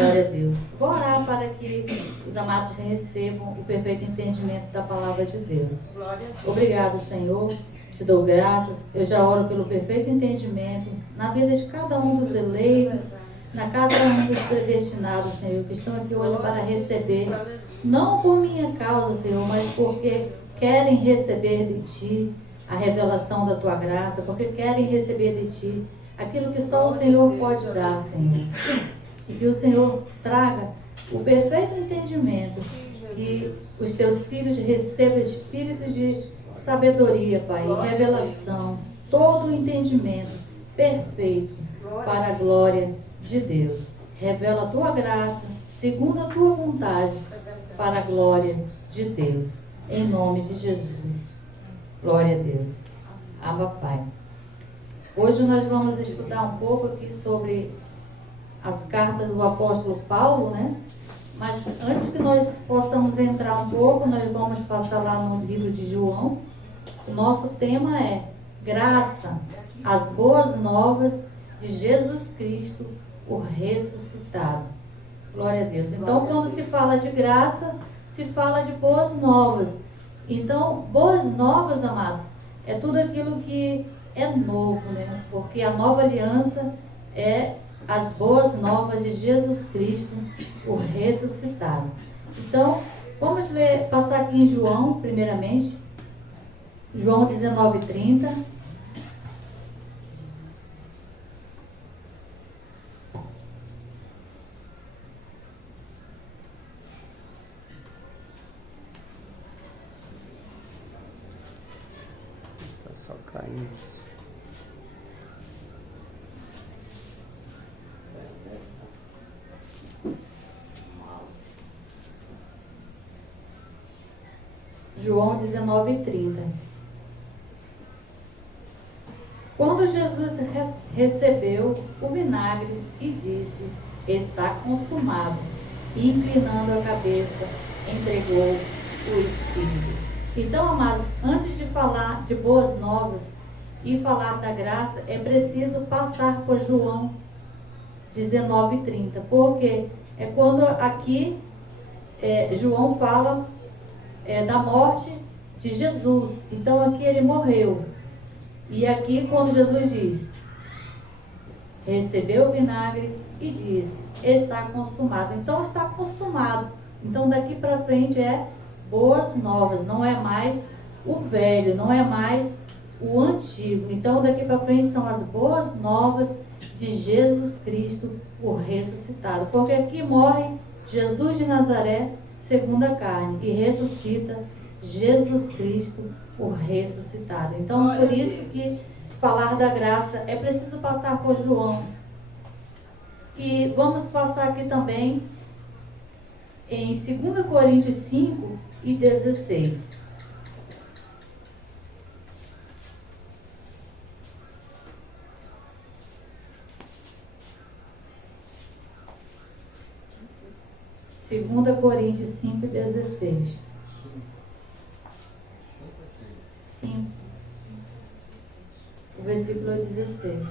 Glória a Deus. Vou orar para que os amados recebam o perfeito entendimento da palavra de Deus. Obrigado, Senhor. Te dou graças. Eu já oro pelo perfeito entendimento na vida de cada um dos eleitos, na cada um dos predestinados, Senhor, que estão aqui hoje para receber, não por minha causa, Senhor, mas porque querem receber de Ti a revelação da Tua graça, porque querem receber de Ti aquilo que só o Senhor pode dar, Senhor. E que o Senhor traga o perfeito entendimento, que os Teus filhos recebam espírito de sabedoria, Pai, revelação, todo o entendimento perfeito para a glória de Deus. Revela a Tua graça, segundo a Tua vontade, para a glória de Deus. Em nome de Jesus. Glória a Deus. Abba, Pai. Hoje nós vamos estudar um pouco aqui sobre as cartas do apóstolo Paulo, né? Mas antes que nós possamos entrar um pouco, nós vamos passar lá no livro de João. O nosso tema é graça, as boas novas de Jesus Cristo, o ressuscitado. Glória a Deus. Então, quando se fala de graça, se fala de boas novas. Então, boas novas, amados, é tudo aquilo que é novo, né? Porque a nova aliança é as boas novas de Jesus Cristo, o ressuscitado. Então, vamos ler, passar aqui em João, primeiramente. João 19:30. Tá só caindo. João 19:30. Quando Jesus recebeu o vinagre e disse, está consumado, e inclinando a cabeça, entregou o Espírito. Então, amados, antes de falar de boas novas e falar da graça, é preciso passar por João 19:30, porque é quando aqui João fala da morte de Jesus. Então aqui ele morreu. E aqui quando Jesus diz, recebeu o vinagre e disse, está consumado. Então está consumado. Então daqui para frente é boas novas, não é mais o velho, não é mais o antigo. Então daqui para frente são as boas novas de Jesus Cristo, o ressuscitado. Porque aqui morre Jesus de Nazaré, segundo a carne, e ressuscita Jesus Cristo, o ressuscitado. Então, por isso que falar da graça é preciso passar por João. E vamos passar aqui também em 2 Coríntios 5:16. Segunda Coríntios 5:16. 5. O versículo 16.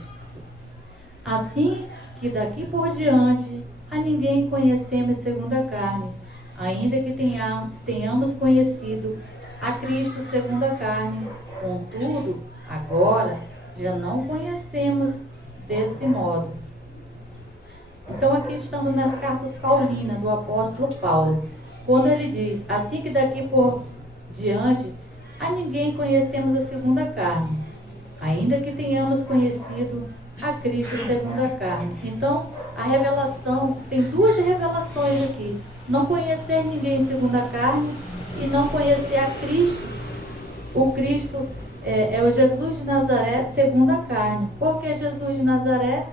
Assim que daqui por diante a ninguém conhecemos segundo a carne, ainda que tenhamos conhecido a Cristo segundo a carne, contudo, agora já não conhecemos desse modo. Então aqui estamos nas cartas paulinas do apóstolo Paulo, quando ele diz, assim que daqui por diante a ninguém conhecemos a segunda carne, ainda que tenhamos conhecido a Cristo segundo a carne. Então a revelação, tem duas revelações aqui, não conhecer ninguém segundo a carne e não conhecer a Cristo. O Cristo é o Jesus de Nazaré segundo a carne, porque Jesus de Nazaré,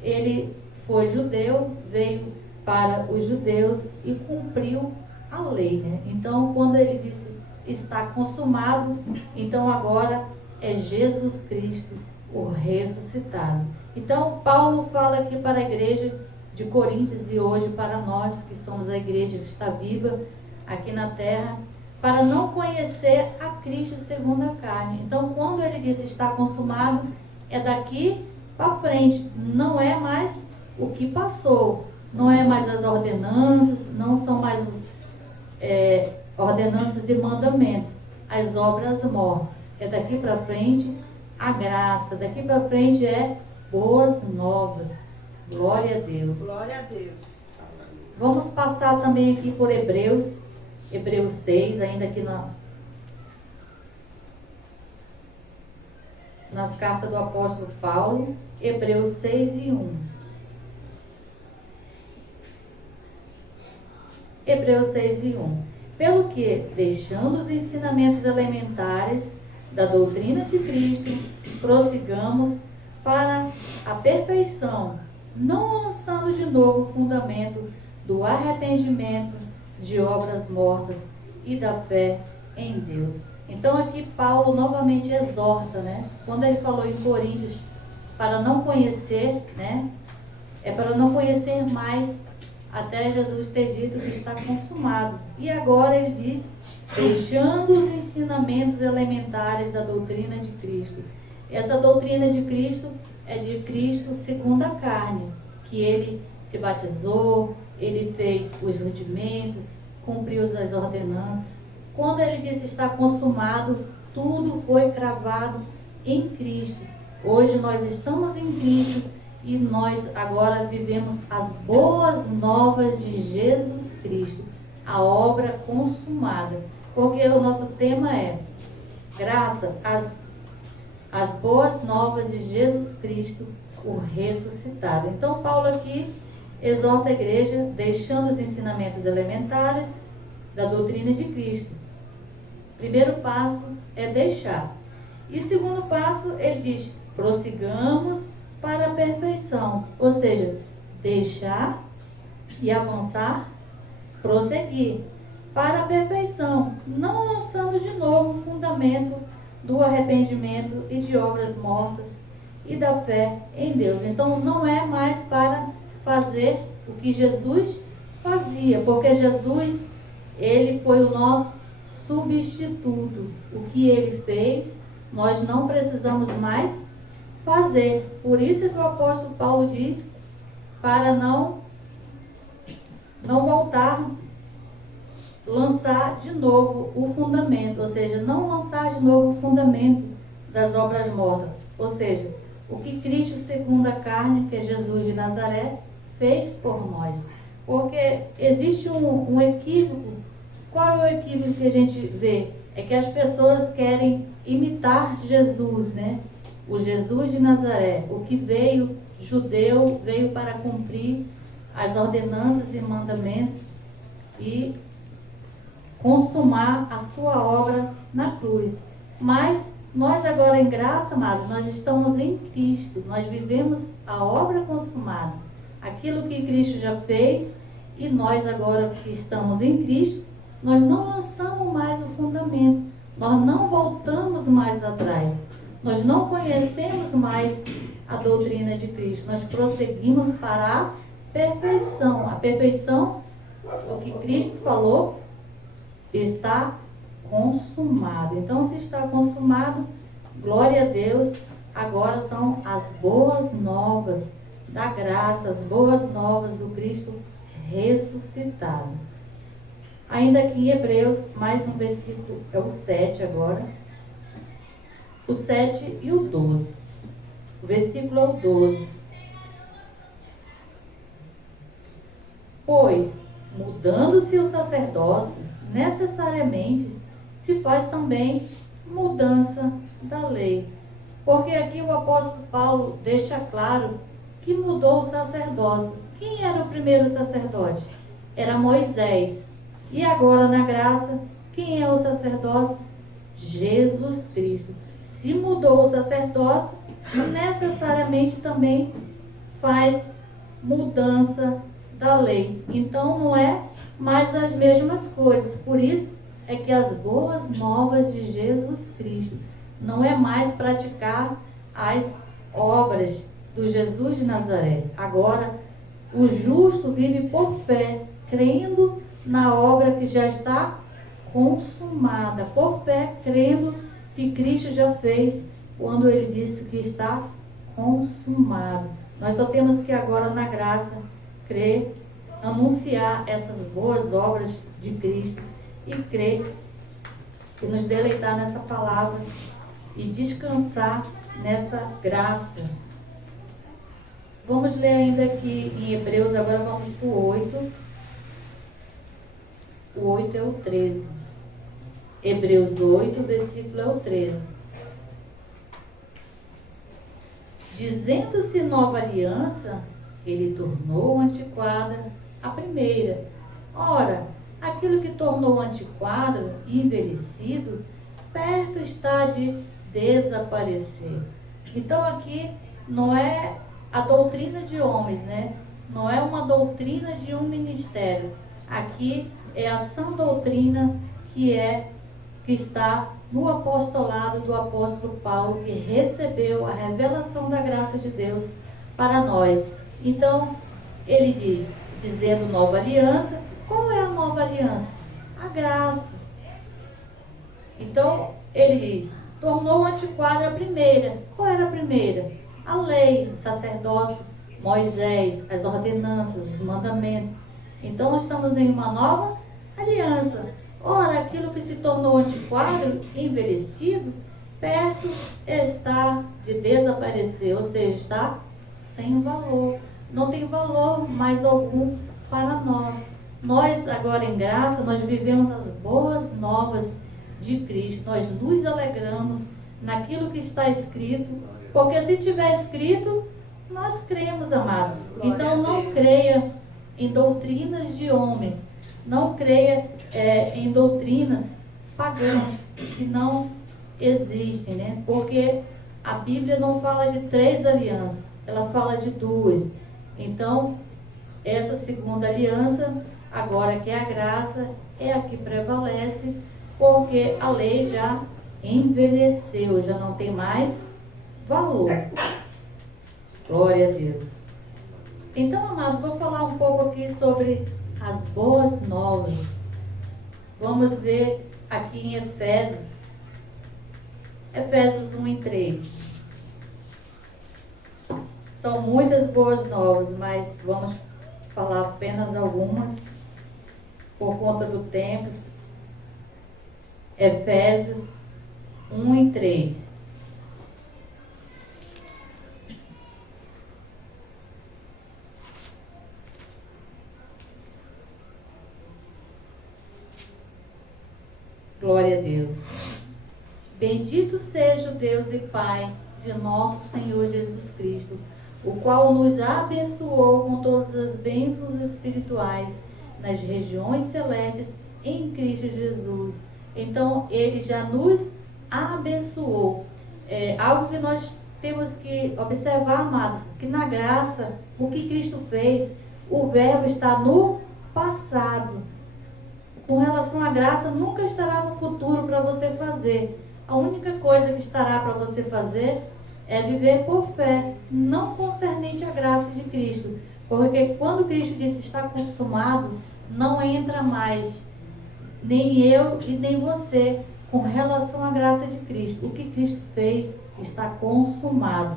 ele foi judeu, veio para os judeus e cumpriu a lei, né? Então, quando ele disse está consumado, então agora é Jesus Cristo, o ressuscitado. Então, Paulo fala aqui para a igreja de Coríntios e hoje para nós, que somos a igreja que está viva aqui na terra, para não conhecer a Cristo segundo a carne. Então, quando ele disse está consumado, é daqui para frente, não é mais o que passou, não é mais as ordenanças, não são mais os ordenanças e mandamentos, as obras mortas. É daqui para frente a graça, daqui para frente é boas novas. Glória a Deus. Glória a Deus. Vamos passar também aqui por Hebreus 6, ainda aqui nas cartas do apóstolo Paulo, Hebreus 6 e 1. Hebreus 6 e 1. Pelo que, deixando os ensinamentos elementares da doutrina de Cristo, prossigamos para a perfeição, não lançando de novo o fundamento do arrependimento de obras mortas e da fé em Deus. Então aqui Paulo novamente exorta, né? Quando ele falou em Coríntios para não conhecer, né? É para não conhecer mais até Jesus ter dito que está consumado. E agora ele diz, deixando os ensinamentos elementares da doutrina de Cristo. Essa doutrina de Cristo é de Cristo segundo a carne, que ele se batizou, ele fez os rudimentos, cumpriu as ordenanças. Quando ele disse está consumado, tudo foi cravado em Cristo. Hoje nós estamos em Cristo e nós agora vivemos as boas novas de Jesus Cristo, a obra consumada. Porque o nosso tema é graça às boas novas de Jesus Cristo, o ressuscitado. Então Paulo aqui exorta a igreja, deixando os ensinamentos elementares da doutrina de Cristo. Primeiro passo é deixar. E segundo passo, ele diz, prossigamos para a perfeição. Ou seja, deixar e avançar, prosseguir para a perfeição, não lançando de novo o fundamento do arrependimento e de obras mortas e da fé em Deus. Então não é mais para fazer o que Jesus fazia, porque Jesus, ele foi o nosso substituto. O que ele fez, nós não precisamos mais fazer. Por isso que o apóstolo Paulo diz para não voltar, lançar de novo o fundamento, ou seja, não lançar de novo o fundamento das obras mortas. Ou seja, o que Cristo segundo a carne, que é Jesus de Nazaré, fez por nós. Porque existe um equívoco. Qual é o equívoco que a gente vê? É que as pessoas querem imitar Jesus, né? O Jesus de Nazaré, o que veio, judeu, veio para cumprir as ordenanças e mandamentos e consumar a sua obra na cruz. Mas nós agora em graça, amados, nós estamos em Cristo, nós vivemos a obra consumada, aquilo que Cristo já fez, e nós agora que estamos em Cristo, nós não lançamos mais o fundamento, nós não voltamos mais atrás, nós não conhecemos mais a doutrina de Cristo, nós prosseguimos para a perfeição. A perfeição, o que Cristo falou, está consumado. Então, se está consumado, glória a Deus, agora são as boas novas da graça, as boas novas do Cristo ressuscitado. Ainda aqui em Hebreus, mais um versículo, é o 7 agora. O 7 e o 12. O versículo é o 12. Pois, mudando-se o sacerdócio, necessariamente se faz também mudança da lei. Porque aqui o apóstolo Paulo deixa claro que mudou o sacerdócio. Quem era o primeiro sacerdote? Era Moisés. E agora na graça, quem é o sacerdócio? Jesus Cristo. Se mudou o sacerdócio, necessariamente também faz mudança da lei. Então não é mais as mesmas coisas. Por isso é que as boas novas de Jesus Cristo não é mais praticar as obras do Jesus de Nazaré. Agora, o justo vive por fé, crendo na obra que já está consumada. Por fé, crendo que Cristo já fez quando ele disse que está consumado. Nós só temos que agora na graça crer, anunciar essas boas obras de Cristo e crer e nos deleitar nessa palavra e descansar nessa graça. Vamos ler ainda aqui em Hebreus, agora vamos para o 8. O 8 é o 13. Hebreus 8, versículo é o 13. Dizendo-se nova aliança, ele tornou antiquada a primeira. Ora, aquilo que tornou antiquado e envelhecido, perto está de desaparecer. Então aqui não é a doutrina de homens, né? Não é uma doutrina de um ministério. Aqui é a sã doutrina que está no apostolado do apóstolo Paulo, que recebeu a revelação da graça de Deus para nós. Então, ele diz, dizendo nova aliança, qual é a nova aliança? A graça. Então, ele diz, tornou antiquada a primeira. Qual era a primeira? A lei, o sacerdócio, Moisés, as ordenanças, os mandamentos. Então, nós estamos em uma nova aliança. Ora, aquilo que se tornou antiquado, envelhecido, perto está de desaparecer, ou seja, está sem valor. Não tem valor mais algum para nós. Nós, agora em graça, nós vivemos as boas novas de Cristo. Nós nos alegramos naquilo que está escrito, porque se tiver escrito, nós cremos, amados. Então, não creia em doutrinas de homens. Não creia em doutrinas pagãs que não existem, né? Porque a Bíblia não fala de 3 alianças, ela fala de 2. Então, essa segunda aliança, agora que é a graça, é a que prevalece, porque a lei já envelheceu, já não tem mais valor. Glória a Deus. Então, amados, vou falar um pouco aqui sobre as boas novas. Vamos ver aqui em Efésios 1 e 3. São muitas boas novas, mas vamos falar apenas algumas por conta do tempo. Efésios 1 e 3. Glória a Deus. Bendito seja o Deus e Pai de nosso Senhor Jesus Cristo, o qual nos abençoou com todas as bênçãos espirituais nas regiões celestes em Cristo Jesus. Então, Ele já nos abençoou. É algo que nós temos que observar, amados, que na graça, o que Cristo fez, o verbo está no passado. Com relação à graça, nunca estará no futuro para você fazer. A única coisa que estará para você fazer é viver por fé, não concernente à graça de Cristo. Porque quando Cristo disse está consumado, não entra mais nem eu e nem você com relação à graça de Cristo. O que Cristo fez está consumado.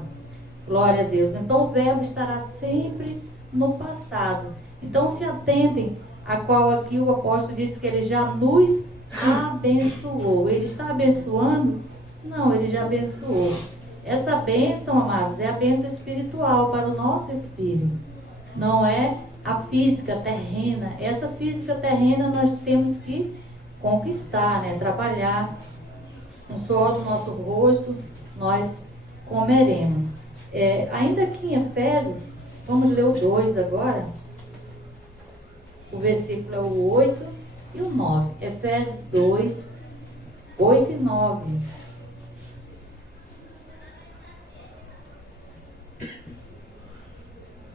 Glória a Deus. Então o verbo estará sempre no passado. Então se atentem a qual aqui o apóstolo disse que ele já nos abençoou. Ele está abençoando? Não, ele já abençoou. Essa bênção, amados, é a bênção espiritual para o nosso espírito. Não é a física terrena. Essa física terrena nós temos que conquistar, né? Trabalhar. Com o suor do nosso rosto, nós comeremos. Ainda aqui em Efésios, vamos ler o 2 agora. O versículo é o 8 e o 9. Efésios 2, 8 e 9.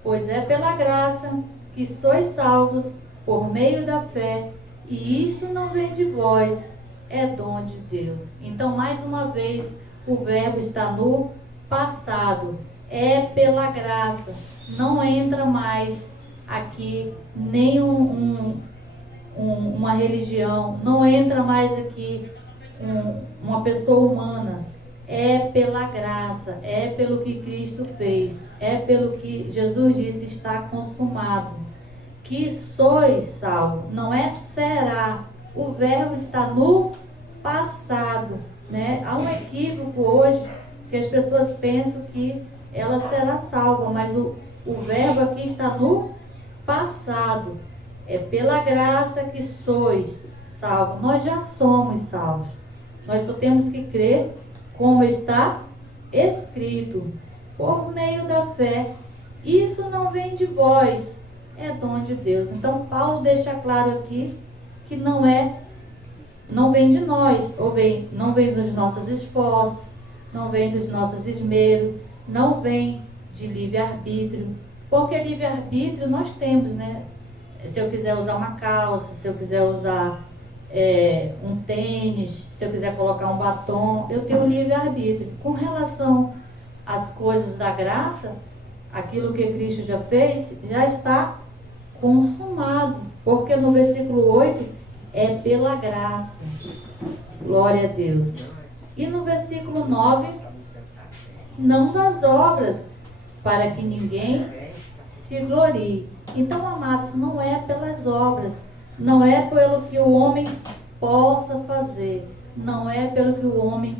Pois é pela graça que sois salvos por meio da fé, e isto não vem de vós, é dom de Deus. Então, mais uma vez, o verbo está no passado. É pela graça. Não entra mais aqui nem uma religião, não entra mais aqui uma pessoa humana. É pela graça, é pelo que Cristo fez, é pelo que Jesus disse está consumado. que sois salvos. Não é será. O verbo está no passado, né? Há um equívoco hoje que as pessoas pensam que ela será salva, mas o verbo aqui está no passado. É pela graça que sois salvos. Nós já somos salvos. Nós só temos que crer como está escrito, por meio da fé. Isso não vem de vós, é dom de Deus. Então Paulo deixa claro aqui que não vem de nós, não vem dos nossos esforços, não vem dos nossos esmeros, não vem de livre-arbítrio, porque livre-arbítrio nós temos, né? Se eu quiser usar uma calça, se eu quiser usar um tênis, se eu quiser colocar um batom, eu tenho livre-arbítrio. Com relação às coisas da graça, aquilo que Cristo já fez, já está consumado, porque no versículo 8 é pela graça. Glória a Deus. E no versículo 9, não das obras, para que ninguém se glorie. Então, amados, não é pelas obras, não é pelo que o homem possa fazer, não é pelo que o homem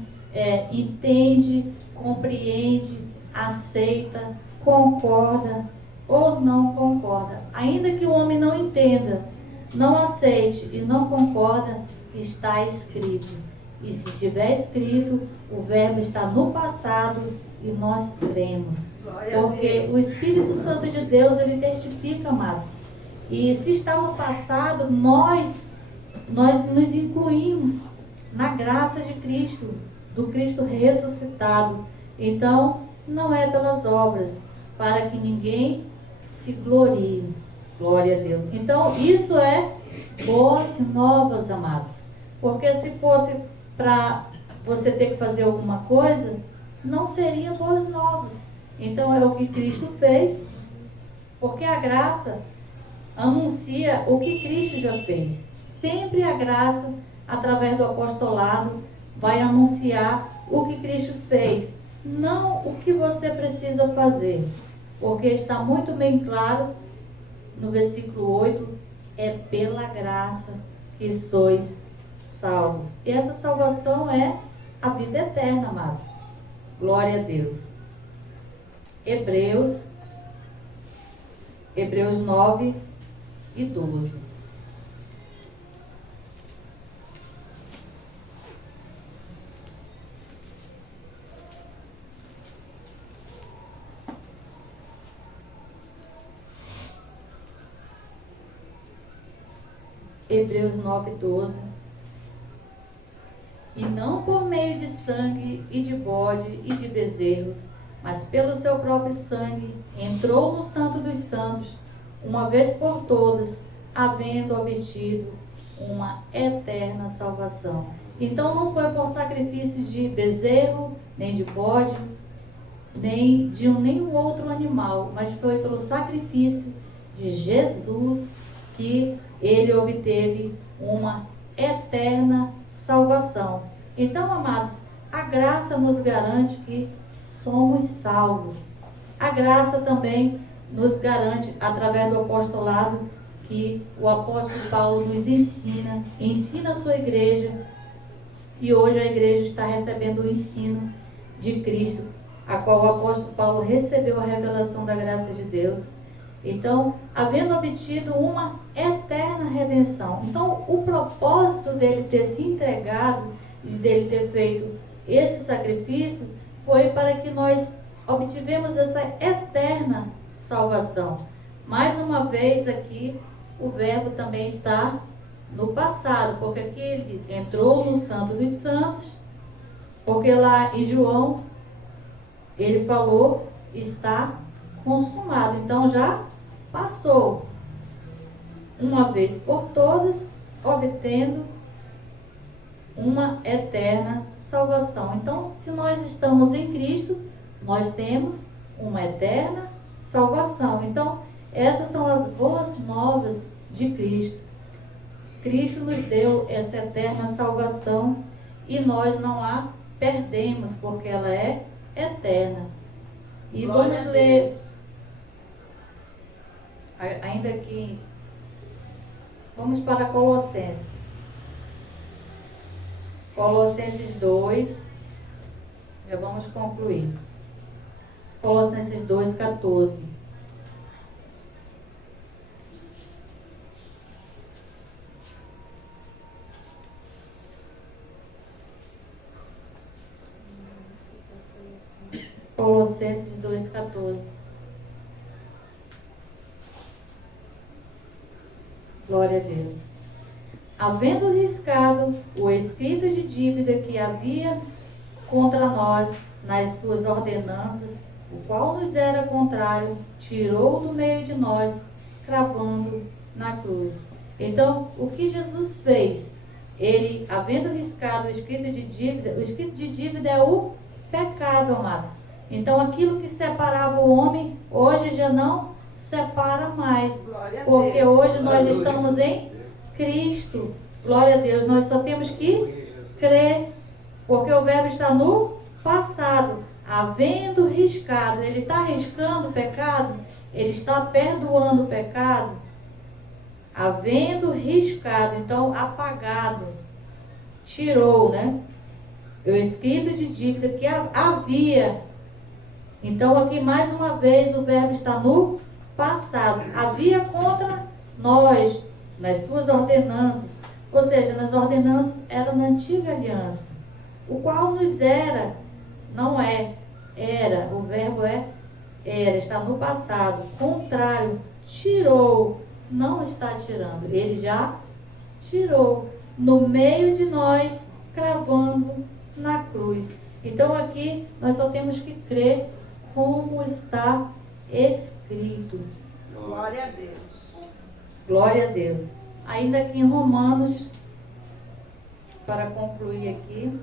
entende, compreende, aceita, concorda ou não concorda. Ainda que o homem não entenda, não aceite e não concorda, está escrito. E se estiver escrito, o verbo está no passado e nós cremos. Porque o Espírito Santo de Deus, ele testifica, amados. E se está no passado, nós nos incluímos na graça de Cristo, do Cristo ressuscitado. Então, não é pelas obras, para que ninguém se glorie. Glória a Deus. Então, isso é boas novas, amados. Porque se fosse para você ter que fazer alguma coisa, não seria boas novas. Então, é o que Cristo fez, porque a graça anuncia o que Cristo já fez. Sempre a graça, através do apostolado, vai anunciar o que Cristo fez, não o que você precisa fazer. Porque está muito bem claro no versículo 8, é pela graça que sois salvos. E essa salvação é a vida eterna, amados. Glória a Deus. Hebreus 9 e 12. Hebreus 9, 12. E não por meio de sangue e de bode e de bezerros, mas pelo seu próprio sangue, entrou no Santo dos Santos, uma vez por todas, havendo obtido uma eterna salvação. Então não foi por sacrifícios de bezerro, nem de bode, nem de nenhum outro animal, mas foi pelo sacrifício de Jesus que ele obteve uma eterna salvação. Então, amados, a graça nos garante que somos salvos. A graça também nos garante, através do apostolado, que o apóstolo Paulo nos ensina a sua igreja, e hoje a igreja está recebendo o ensino de Cristo, a qual o apóstolo Paulo recebeu a revelação da graça de Deus. Então, havendo obtido uma eterna redenção. Então, o propósito dele ter se entregado, dele ter feito esse sacrifício, foi para que nós obtivemos essa eterna salvação. Mais uma vez aqui, o verbo também está no passado, porque aqui ele diz, entrou no Santo dos Santos, porque lá em João, ele falou, está consumado. Então já passou uma vez por todas, obtendo uma eterna salvação. Então, se nós estamos em Cristo, nós temos uma eterna salvação. Então, essas são as boas novas de Cristo. Cristo nos deu essa eterna salvação e nós não a perdemos, porque ela é eterna. E vamos ler, ainda aqui Vamos para Colossenses. Colossenses 2. Já vamos concluir. Colossenses 2:14. Colossenses 2:14. Glória a Deus. Havendo riscado o escrito de dívida que havia contra nós nas suas ordenanças, o qual nos era contrário, tirou do meio de nós, cravando na cruz. Então, o que Jesus fez? Ele, havendo riscado o escrito de dívida é o pecado, amados. Então, aquilo que separava o homem, hoje já não separa mais. Porque hoje nós estamos em Cristo. Glória a Deus. Nós só temos que crer. Porque o verbo está no passado. Havendo riscado. Ele está riscando o pecado? Ele está perdoando o pecado? Havendo riscado. Então, apagado. Tirou, né? O escrito de dívida que havia. Então, aqui mais uma vez o verbo está no passado. Havia contra nós, nas suas ordenanças. Ou seja, nas ordenanças era na antiga aliança. O qual nos era, não é, era. O verbo é era, está no passado. Contrário, tirou, não está tirando. Ele já tirou no meio de nós, cravando na cruz. Então aqui nós só temos que crer como está escrito. Glória a Deus. Glória a Deus. Ainda aqui em Romanos, para concluir aqui,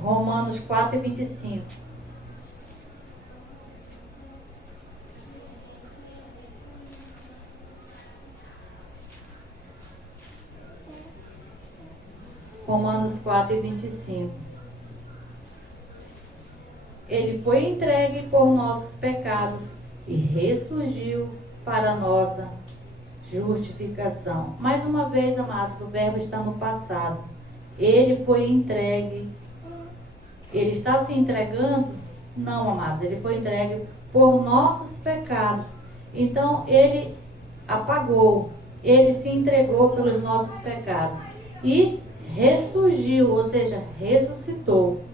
Romanos 4:25. Romanos 4:25. Ele foi entregue por nossos pecados e ressurgiu para nossa justificação. Mais uma vez, amados, o verbo está no passado. Ele foi entregue. Ele está se entregando? Não, amados. Ele foi entregue por nossos pecados. Então, ele apagou. Ele se entregou pelos nossos pecados. E ressurgiu, ou seja, ressuscitou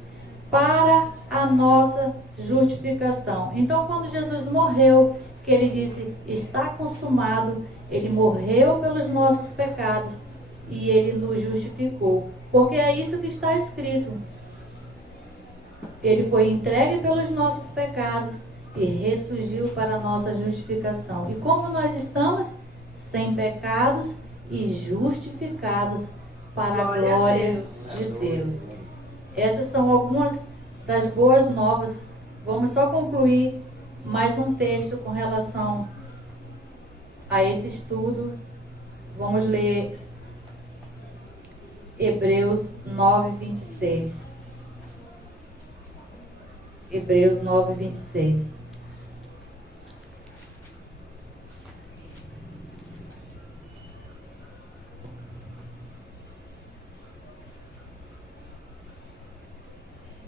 para a nossa justificação. Então, quando Jesus morreu, que ele disse, está consumado, ele morreu pelos nossos pecados e ele nos justificou. Porque é isso que está escrito. Ele foi entregue pelos nossos pecados e ressurgiu para a nossa justificação. E como nós estamos? Sem pecados e justificados para a glória de Deus. Essas são algumas das boas novas. Vamos só concluir mais um texto com relação a esse estudo. Vamos ler Hebreus 9:26. Hebreus 9:26.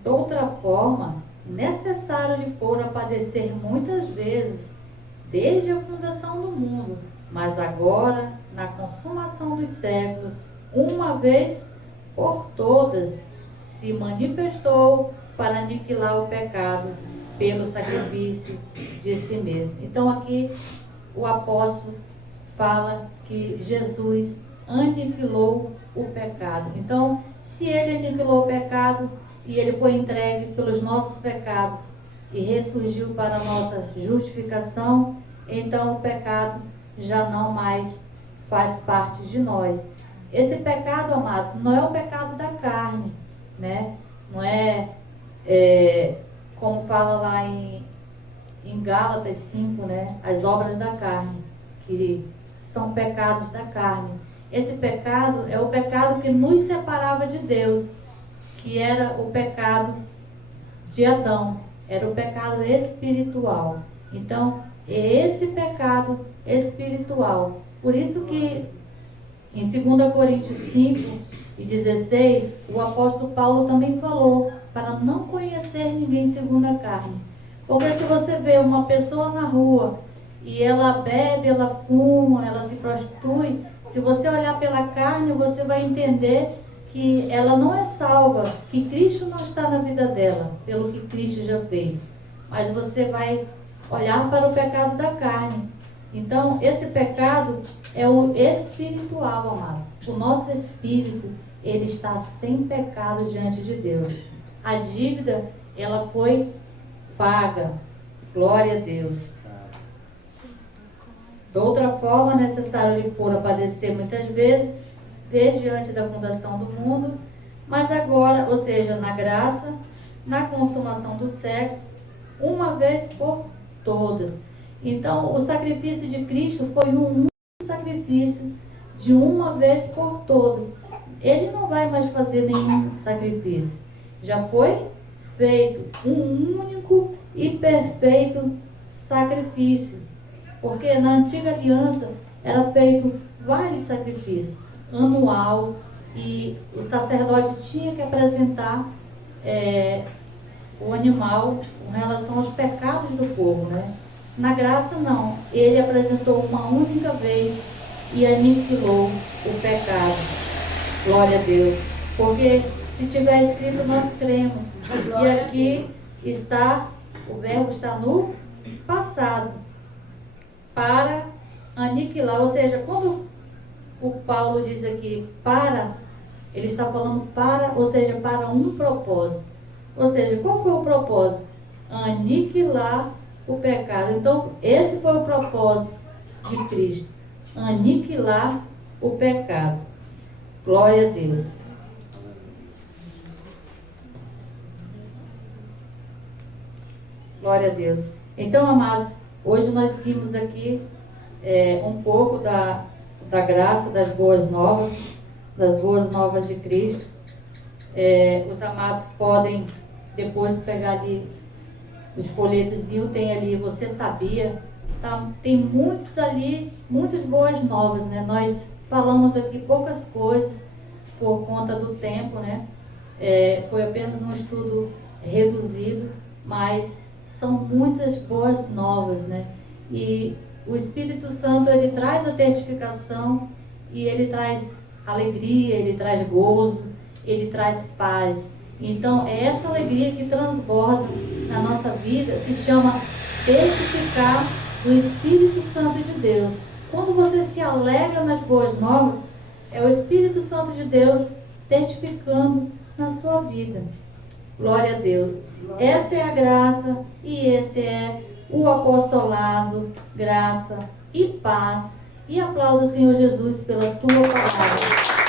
De outra forma, necessário lhe fora padecer muitas vezes, desde a fundação do mundo, mas agora, na consumação dos séculos, uma vez por todas, se manifestou para aniquilar o pecado pelo sacrifício de si mesmo. Então aqui o apóstolo fala que Jesus aniquilou o pecado. Então, se ele aniquilou o pecado, e ele foi entregue pelos nossos pecados e ressurgiu para a nossa justificação, então o pecado já não mais faz parte de nós. Esse pecado, amado, não é o pecado da carne, né? Não é, como fala lá em Gálatas 5, né? As obras da carne, que são pecados da carne. Esse pecado é o pecado que nos separava de Deus, que era o pecado de Adão, era o pecado espiritual. Então, é esse pecado espiritual. Por isso que em 2 Coríntios 5:16, o apóstolo Paulo também falou para não conhecer ninguém segundo a carne. Porque se você vê uma pessoa na rua e ela bebe, ela fuma, ela se prostitui, se você olhar pela carne, você vai entender que ela não é salva, que Cristo não está na vida dela, pelo que Cristo já fez. Mas você vai olhar para o pecado da carne. Então, esse pecado é o espiritual, amados. O nosso espírito, ele está sem pecado diante de Deus. A dívida, ela foi paga. Glória a Deus. De outra forma, necessário lhe fora padecer muitas vezes, desde antes da fundação do mundo, mas agora, ou seja, na graça, na consumação dos séculos, uma vez por todas. Então, o sacrifício de Cristo foi um único sacrifício, de uma vez por todas. Ele não vai mais fazer nenhum sacrifício. Já foi feito um único e perfeito sacrifício. Porque na antiga aliança era feito vários sacrifícios, anual, e o sacerdote tinha que apresentar o animal com relação aos pecados do povo, né? Na graça não, ele apresentou uma única vez e aniquilou o pecado. Glória a Deus. Porque se tiver escrito, nós cremos. E aqui está, o verbo está no passado, para aniquilar. Ou seja, quando o Paulo diz aqui para, ele está falando para, ou seja, para um propósito. Ou seja, qual foi o propósito? Aniquilar o pecado. Então, esse foi o propósito de Cristo. Aniquilar o pecado. Glória a Deus. Glória a Deus. Então, amados, hoje nós vimos aqui um pouco da graça, das boas novas de Cristo. Os amados podem depois pegar ali os folhetozinhos, tem ali, você sabia, tá? Tem muitos ali, muitas boas novas, né? Nós falamos aqui poucas coisas por conta do tempo, né? Foi apenas um estudo reduzido, mas são muitas boas novas, né? E o Espírito Santo, ele traz a testificação e ele traz alegria, ele traz gozo, ele traz paz. Então, é essa alegria que transborda na nossa vida, se chama testificar do Espírito Santo de Deus. Quando você se alegra nas boas novas, é o Espírito Santo de Deus testificando na sua vida. Glória a Deus. Essa é a graça e esse é o apostolado, graça e paz. E aplaudo o Senhor Jesus pela sua palavra.